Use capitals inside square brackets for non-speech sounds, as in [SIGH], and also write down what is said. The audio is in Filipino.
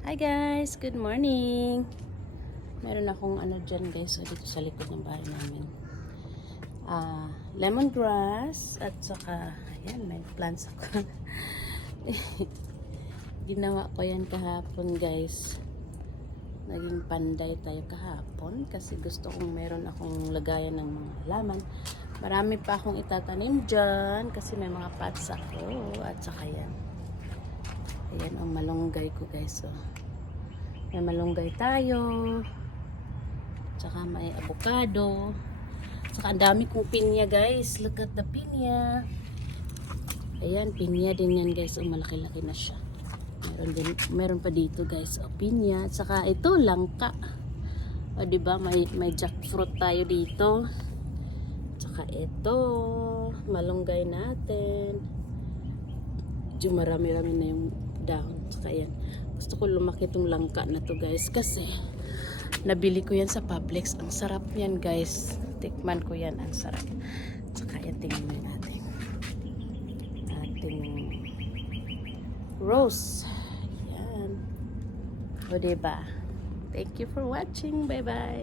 Hi guys, good morning. Meron akong ano dyan guys, so dito sa likod ng bahay namin. Ah, lemongrass at saka ayan, may plants ako. [LAUGHS] Ginawa ko yan kahapon guys. Naging panday tayo kahapon kasi gusto kong meron akong lagayan ng mga halaman. Marami pa akong itatanim dyan kasi may mga pots ako at saka yan. Ayan ang malunggay ko guys. Oh. May malunggay tayo. Tsaka may avocado. Tsaka ang dami kong pinya guys. Look at the pinya. Ayan, pinya din yan guys. Oh, malaki-laki na siya. Meron, din, meron pa dito guys. O, pinya. Tsaka ito, langka. O, diba? May, may jackfruit tayo dito. Tsaka ito, malunggay natin. Medyo marami-rami na yung dahon. Tsaka yan. Gusto ko lumaki itong langka na to guys. Kasi, nabili ko yan sa Publix. Ang sarap yan guys. Tikman ko yan. Ang sarap. Tsaka yan, tingnan natin. Ating rose. Yan. O diba? Thank you for watching. Bye-bye.